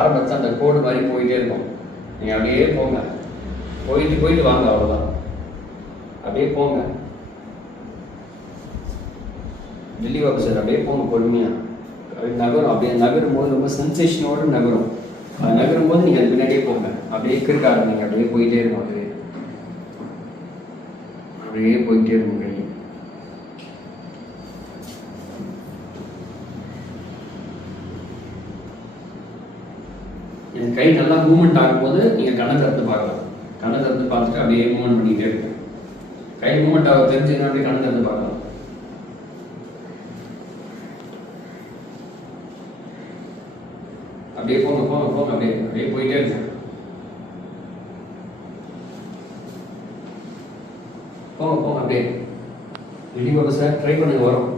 ஆரம்பத்தில் அந்த கோடு மாதிரி போயிட்டே இருக்கும். நீங்கள் அப்படியே போங்க, போயிட்டு வாங்க, அவ்வளோதான். அப்படியே போங்க, டெல்லி பாபு சார், அப்படியே போங்க பொறுமையாக. அப்படி நகரும், அப்படியே நகரும் போது ரொம்ப சென்சேஷனோடு நகரும். அது நகரும் போது நீங்கள் அது பின்னாடியே போங்க, அப்படியே கிருக்க ஆரம்பிங்க, அப்படியே போயிட்டே இருக்கும். அப்படியே போயிட்டே இருக்கும். கை என் கை நல்லா மூவ்மெண்ட் ஆகும்போது நீங்கள் கண்ணை திறந்து பார்க்கலாம். கண்ணை திறந்து பார்த்துட்டு அப்படியே மூவ்மெண்ட் பண்ணிகிட்டே இருக்கும். கை மூவ்மெண்ட் ஆக தெரிஞ்சுன்னா அப்படியே கண்ணை திறந்து பார்க்கலாம். அப்படியே போங்க போங்க போங்க, அப்படியே போயிட்டே இருக்கும். போங்க போங்க, அப்படியே டெல்லி பாபு சார் ட்ரை பண்ணுங்க, வரும்.